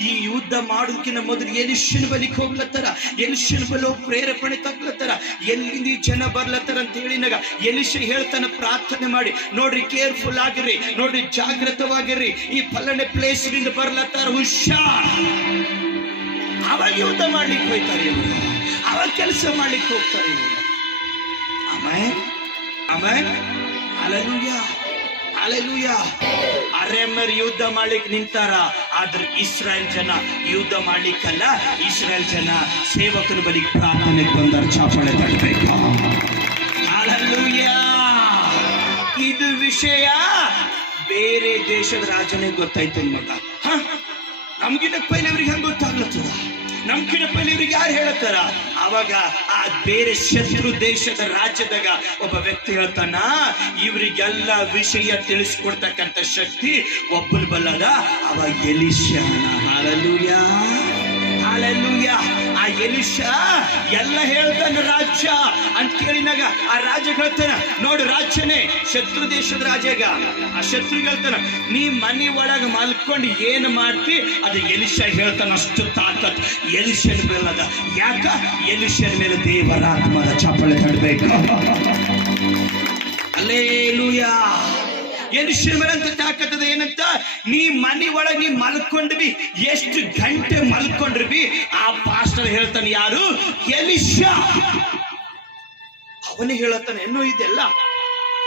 ಈ ಯುದ್ಧ ಮಾಡೋದಕ್ಕಿಂತ ಮೊದಲು ಎಲಿಶನ್ ಬಲಿಕ್ ಹೋಗ್ಲತ್ತಾರ? ಎಲಿಶನ್ ಬಲಿ ಹೋಗಿ ಪ್ರೇರೇಪಣೆ ತಗ್ಲತ್ತಾರ? ಎಲ್ಲಿಂದ ಜನ ಬರ್ಲತ್ತಾರ ಅಂತ ಹೇಳಿನಾಗ ಎಲಿಶ ಹೇಳ್ತಾನ ಪ್ರಾರ್ಥನೆ ಮಾಡಿ. ನೋಡ್ರಿ ಕೇರ್ಫುಲ್ ಆಗಿರ್ರಿ. ನೋಡ್ರಿ ಜಾಗೃತವಾಗಿರ್ರಿ ಈ ಫಲನೆ ಪ್ಲೇಸ್ನಿಂದ ಬರ್ಲತ್ತಾರ ಹುಷಾರ್ ಅವಾಗ ಯುದ್ಧ ಮಾಡ್ಲಿಕ್ಕೆ ಹೋಯ್ತಾರೆ ಅವಾಗ ಕೆಲಸ ಮಾಡ್ಲಿಕ್ಕೆ ಹೋಗ್ತಾರೆ ಇವರು. ಅಮೇ ಆಮೇಲೆ ಅಲೆಲೂಯ ಅರೆಮರ್ ಯುದ್ಧ ಮಾಡ್ಲಿಕ್ಕೆ ನಿಂತಾರ, ಆದ್ರೆ ಇಸ್ರಾಯೇಲ್ ಜನ ಯುದ್ಧ ಮಾಡ್ಲಿಕ್ಕಲ್ಲ, ಇಸ್ರಾಯೇಲ್ ಜನ ಸೇವಕರ ಬಳಿ ಪ್ರಾರ್ಥನೆಗೆ ಬಂದಾರ ಚಾಪಳೆ ತಟ್ಟಬೇಕು ಅಲೆಲುಯ ಇದು ವಿಷಯ ಬೇರೆ ದೇಶದ ರಾಜನೇ ಗೊತ್ತಾಯ್ತು ಮಗ. ಹ? ನಮ್ಗಿಂತ ಪೈಲೆ ಇವ್ರಿಗೆ ಹೆಂಗ್ ಗೊತ್ತಾಗ್ಲತ್ತದ? ನಮ್ಗಿನ ಪೈಲೆ ಇವ್ರಿಗೆ ಯಾರು ಹೇಳತ್ತಾರ? ಅವಾಗ ಆ ಬೇರೆ ಶತ್ರು ದೇಶದ ರಾಜ್ಯದಾಗ ಒಬ್ಬ ವ್ಯಕ್ತಿ ಹೇಳ್ತಾನ, ಇವರಿಗೆಲ್ಲ ವಿಷಯ ತಿಳಿಸ್ಕೊಡ್ತಕ್ಕಂಥ ಶಕ್ತಿ ಒಬ್ಬನ ಬಲ್ಲದ ಅವಾಗ ಎಲಿಶನ ಹಾಲಲೂಯ. ಹಾಲೆಲೂಯ ಆ ಎಲ್ಲ ಹೇಳ್ತಾನೆ ರಾಜ್ಯ. ಅಂತ ಕೇಳಿನಾಗ ಆ ರಾಜ ಹೇಳ್ತಾನ, ನೋಡು ರಾಜ್ಯನೇ, ಶತ್ರು ದೇಶದ ರಾಜಾಗ ಆ ಶತ್ರು ಹೇಳ್ತಾನ, ನೀ ಮನಿ ಒಳಗ ಮಲ್ಕೊಂಡು ಏನ್ ಮಾಡ್ತಿ? ಅದು ಎಲಿಶ ಹೇಳ್ತಾನ, ಅಷ್ಟು ತಾಕತ್. ಎಲಿಶನ್ ಮೇಲದ ಯಾಕ? ಎಲಿಶನ್ ಮೇಲೆ ದೇವರಾತ್ಮದ ಚಪ್ಪಳೆ ತಡಬೇಕು. ಅಲ್ಲೇಲೂಯ ಎಲಿಶನ್ ಮೇಲೆ ಅಂತ ತಾಕತ್ತದ ಏನಂತ, ನೀ ಮನಿ ಒಳಗೆ ನೀ ಮಲ್ಕೊಂಡ್ವಿ, ಎಷ್ಟು ಗಂಟೆ ಮಲ್ಕೊಂಡ್ರಿ ಆ ಪಾಸ್ಟರ್ ಹೇಳ್ತಾನೆ, ಯಾರು? ಎಲಿಶ ಅವನೇ ಹೇಳತ್ತಾನೆ ಏನೋ ಇದೆಲ್ಲ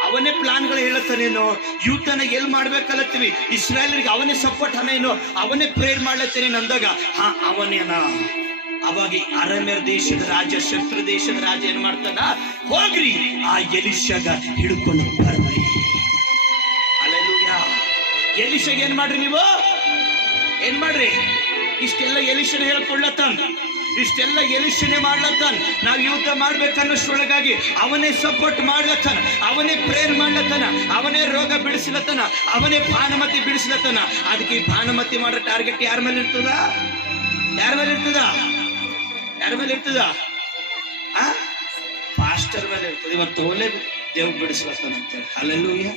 ಅವನೇ ಪ್ಲಾನ್ಗಳು ಹೇಳತ್ತಾನೇನೋ ಯೂತನ ಎಲ್ ಮಾಡ್ಬೇಕಲ್ಲತ್ತೀವಿ? ಇಸ್ರಾಯೇಲರಿಗೆ ಅವನೇ ಸಪೋರ್ಟ್ ಹನೇನೋ ಅವನೇ ಪ್ರೇರ್ ಮಾಡ್ಲತ್ತೇನೆ ಅಂದಾಗ? ಹಾ ಅವನೇನ ಅವಾಗ ಅರಣ್ಯ ದೇಶದ ರಾಜ, ಶತ್ರು ದೇಶದ ರಾಜ ಏನ್ ಮಾಡ್ತಾನ? ಹೋಗ್ರಿ, ಆ ಎಲಿಶಾಗ ಹಿಡ್ಕೊಂಡು ಅಲ್ಲೆಲ್ಲೂಯ ಎಲಿಶಗ ಏನ್ ಮಾಡ್ರಿ ನೀವು? ಏನ್ ಮಾಡ್ರಿ? ಇಷ್ಟೆಲ್ಲ ಎಲಿಶನ ಹೇಳ್ಕೊಳ್ಳತ್ತಾನ. ಇಷ್ಟೆಲ್ಲ ಎಲಿಶನೆ ಮಾಡ್ಲತ್ತಾನ. ನಾವು ಯುದ್ಧ ಮಾಡ್ಬೇಕನ್ನೋಷ್ಟೊಳಗಾಗಿ ಅವನೇ ಸಪೋರ್ಟ್ ಮಾಡ್ಲತ್ತಾನ. ಅವನೇ ಪ್ರೇರ್ ಮಾಡ್ಲತ್ತಾನ. ಅವನೇ ರೋಗ ಬಿಡಿಸ್ಲತ್ತಾನ. ಅವನೇ ಭಾನುಮತಿ ಬಿಡಿಸ್ಲತ್ತಾನ. ಅದಕ್ಕೆ ಈ ಭಾನುಮತಿ ಮಾಡೋ ಟಾರ್ಗೆಟ್ ಯಾರ ಮೇಲೆ ಇರ್ತದ? ಯಾರ ಮೇಲೆ ಇರ್ತದ? ಯಾರ ಮೇಲೆ ಇರ್ತದ? ಆ? ಪಾಸ್ಟರ್ ಮೇಲೆ ಇರ್ತದೆ. ಇವತ್ತು ಒಳ್ಳೆ ದೇವ್ ಬಿಡಿಸ್ಲತ್ತಾನ ಅಂತೇಳಿ ಅಲ್ಲೆಲ್ಲೂಯ್ಯ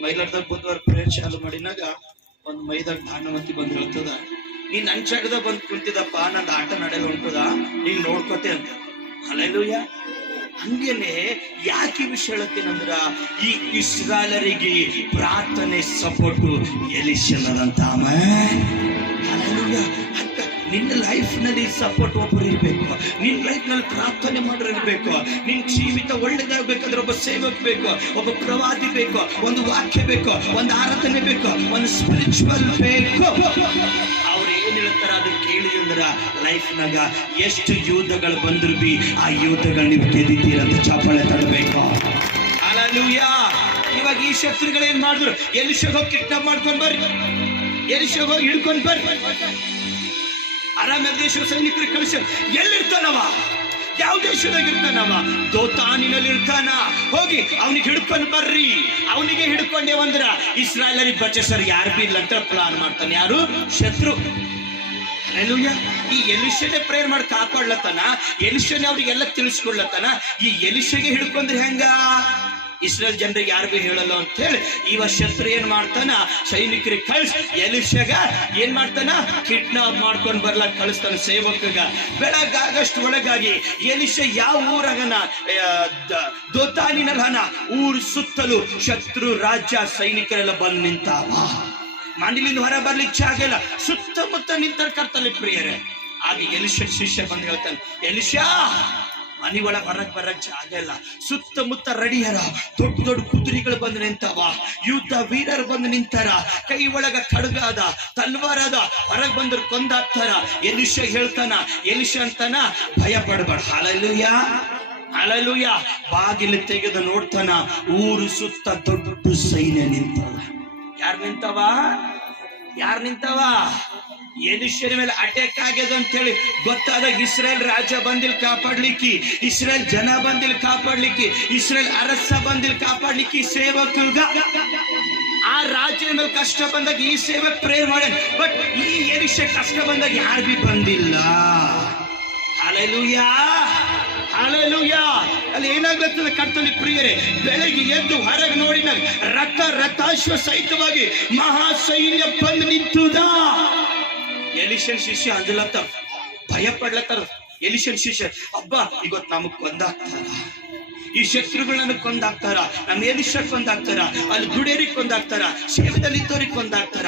ಮೈಲಾರದಾಗ ಬುಧವಾರ ಪ್ರೇಯರ್ ಚಾಲು ಮಾಡಿನಾಗ ಒಂದ್ ಮೈದಾಗ ಭಾನುಮತಿ ಬಂದ್ ಹೇಳ್ತದ, ನೀನ್ ನನ್ ಜಾಗದಾಗ ಬಂದ್ ಕುಂತಿದಪ್ಪ, ನಂದು ಆಟ ನಡೆಯಲ್ಲ ಹೊಂಟದ ನೀನ್ ನೋಡ್ಕೋತೆ ಅಂತ. ಅಲೆಲುಯ್ಯ ಹಂಗೇನೆ ಯಾಕೆ ವಿಷಯ ಹೇಳತ್ತೇನಂದ್ರ ಈ ಇಸ್ರಾಲರಿಗೆ ಪ್ರಾರ್ಥನೆ ಸಪೋರ್ಟ್ ಎಲಿಶನದಂತ ಅಕ್ಕ ನಿನ್ನ ಲೈಫ್ನಲ್ಲಿ ಸಪೋರ್ಟ್ ಒಬ್ಬರು ಇರಬೇಕು. ನಿನ್ನ ಲೈಫ್ನಲ್ಲಿ ಪ್ರಾರ್ಥನೆ ಮಾಡಿರಬೇಕು ನಿನ್ನ ನಿನ್ ಜೀವಿತ ಒಳ್ಳೇದಾಗಬೇಕಾದ್ರೆ ಒಬ್ಬ ಸೇವಕ್ ಬೇಕು, ಒಬ್ಬ ಪ್ರವಾದಿ ಬೇಕು, ಒಂದು ವಾಕ್ಯ ಬೇಕು, ಒಂದು ಆರಾಧನೆ ಬೇಕು, ಒಂದು ಸ್ಪಿರಿಚುವಲ್ ಬೇಕು. ಅವ್ರು ಏನ್ ಹೇಳ್ತಾರ ಅದು ಕೇಳಿದ್ರ ಲೈಫ್ ನಾಗ ಎಷ್ಟು ಯುದ್ಧಗಳು ಬಂದ್ರು ಬಿ, ಆ ಯುದ್ಧಗಳು ನೀವು ಗೆದ್ದಿದ್ದೀರಂತ ಚಪ್ಪಾಳೆ ತಡಬೇಕು. ಅಲ್ಲೂಯ ಇವಾಗ ಈ ಶತ್ರುಗಳು ಏನ್ ಮಾಡಿದ್ರು? ಎಲ್ಲಿ ಶೋಗ ಕಿಟ್ಟ ಮಾಡ್ಕೊಂಡ್ ಬರ್ರಿ ಎಲ್ಲಿ ಹೋಗಿ ಹಿಡ್ಕೊಂಡ್ ಬರ್ರಿ. ಅರಾಮ ದೇಶದ ಸೈನಿಕರಿಗೆ ಕಳಿಸ, ಎಲ್ಲಿರ್ತಾನವ? ಯಾವ ದೇಶದಾಗಿರ್ತಾನವ ದೋತಾನಿನಲ್ಲಿ ಇರ್ತಾನ ಹೋಗಿ, ಅವನಿಗೆ ಹಿಡ್ಕೊಂಡು ಬರ್ರಿ. ಅವನಿಗೆ ಹಿಡ್ಕೊಂಡೆ ಒಂದ್ರ. ಇಸ್ರಾಯೇಲರಿಗೆ ಬಚಸರ್ ಯಾರು ಬಿ ಇಲ್ಲ ಅಂತ ಪ್ಲಾನ್ ಮಾಡ್ತಾನೆ. ಯಾರು? ಶತ್ರು. ಅಲ್ಲೂಯ್ಯ ಈ ಎಲಿಶನೆ ಪ್ರೇಯರ್ ಮಾಡಿ ಕಾಪಾಡ್ಲತ್ತಾನ? ಎಲಿಶನೆ ಅವ್ರಿಗೆಲ್ಲ ತಿಳಿಸ್ಕೊಡ್ಲತ್ತಾನ? ಈ ಎಲಿಶೆಗೆ ಹಿಡ್ಕೊಂಡ್ರೆ ಹೆಂಗ? ಇಸ್ರೇಲ್ ಜನರಿಗೆ ಯಾರಿಗೂ ಹೇಳಲ್ಲ ಅಂತ ಹೇಳಿ ಇವ ಶತ್ರು ಏನ್ ಮಾಡ್ತಾನ? ಸೈನಿಕರಿಗೆ ಕಳ್ಸಿ ಎಲಿಶಗ ಏನ್ ಮಾಡ್ತಾನ? ಕಿಡ್ನಾಪ್ ಮಾಡ್ಕೊಂಡು ಬರ್ಲಾಕ್ ಕಳಿಸ್ತಾನ ಸೇವಕಗ. ಬೆಳಗಾಗಷ್ಟು ಒಳಗಾಗಿ ಎಲಿಶ ಯಾವ ಊರಾಗನ? ದೋತಾನಿನಲ್ಲಿ ಹನ ಊರು ಸುತ್ತಲೂ ಶತ್ರು ರಾಜ್ಯ ಸೈನಿಕರೆಲ್ಲ ಬಂದ್ ನಿಂತಾವ. ಮನೇಲಿಂದ ಹೊರ ಬರ್ಲಿಕ್ಕೆ ಜಾಗ ಇಲ್ಲ ಸುತ್ತಮುತ್ತ ನಿಂತರ್ ಕರ್ತಲ್ಲಿ ಪ್ರಿಯರೇ. ಆಗ ಎಲಿಶ ಶಿಷ್ಯ ಬಂದು ಹೇಳ್ತಾನೆ ಎಲಿಶಾ ಮನಿ ಒಳಗ್ ಹೊರಗೆ ಬರಕ್ ಜಾಗ ಇಲ್ಲ. ಸುತ್ತಮುತ್ತ ರೆಡಿಯರ, ದೊಡ್ಡ ದೊಡ್ಡ ಕುದುರಿಗಳು ಬಂದು ನಿಂತಾವ. ಯುದ್ಧ ವೀರರು ಬಂದು ನಿಂತಾರ. ಕೈ ಒಳಗ ಖಡ್ಗಾದ ಅದ ಹೊರಗ್ ಬಂದ್ರು ಕೊಂದಾಕ್ತಾರ. ಎಲಿಶ ಹೇಳ್ತಾನ ಎಲಿಶ ಅಂತಾನ ಭಯ ಪಡ್ಬಾರ್ದು ಹಾಲಲ್ಲೂಯ ಹಾಲಲ್ಲೂಯ ಬಾಗಿಲು ತೆಗೆದು ನೋಡ್ತಾನ, ಊರು ಸುತ್ತ ದೊಡ್ಡ ಸೈನ್ಯ ನಿಂತವ. ಯಾರು ನಿಂತವ? ಯಾರು ನಿಂತವ? ಎಲಿಶ್ವರ ಮೇಲೆ ಅಟ್ಯಾಕ್ ಆಗ್ಯದ ಅಂತ ಹೇಳಿ ಗೊತ್ತಾದಾಗ ಇಸ್ರೇಲ್ ರಾಜ ಬಂದಿಲ್ ಕಾಪಾಡ್ಲಿಕ್ಕೆ ಇಸ್ರೇಲ್ ಜನ ಬಂದಿಲ್ ಕಾಪಾಡ್ಲಿಕ್ಕೆ ಇಸ್ರೇಲ್ ಅರಸ ಬಂದಿಲ್ ಕಾಪಾಡ್ಲಿಕ್ಕೆ ಸೇವಕರ್ಗ ಆ ರಾಜ್ಯ ಮೇಲೆ ಕಷ್ಟ ಬಂದಾಗ ಈ ಸೇವೆ ಪ್ರೇರ್ ಮಾಡ ಬಟ್ ಈ ಯನುಷ್ಯ ಕಷ್ಟ ಬಂದಾಗ ಯಾರು ಬಿ ಬಂದಿಲ್ಲ. ಅಲ್ಲಿ ಏನಾಗ್ಲತ್ತದ ಕರ್ತಲಿ ಪ್ರಿಯರೇ, ಬೆಳಗ್ಗೆ ಎದ್ದು ಹೊರಗೆ ನೋಡಿದಾಗ ರಥ ರಥಾಶ್ವ ಸಹಿತವಾಗಿ ಮಹಾ ಸೈನ್ಯ ಬಂದು ನಿಂತುದ? ಎಲಿಷನ್ ಶಿಷ್ಯ ಅಂಜಲತ್ತಾರ ಭಯ ಪಡ್ಲತ್ತಾರ. ಎಲಿಷನ್ ಶಿಷ್ಯ ಅಬ್ಬಾ, ಇವತ್ ನಮಗ್ ಕೊಂದಾಗ್ತಾರ. ಈ ಶತ್ರುಗಳನ್ನ ಕೊಂದಾಗ್ತಾರ. ನಮ್ಮ ಎಲಿಶ ಕೊಂದಾಗ್ತಾರ. ಅಲ್ಲಿ ಗುಡೇರಿಗೆ ಸೇವೆದಲ್ಲಿ ಇದ್ದವ್ರಿಗೆ ಕೊಂದಾಗ್ತಾರ.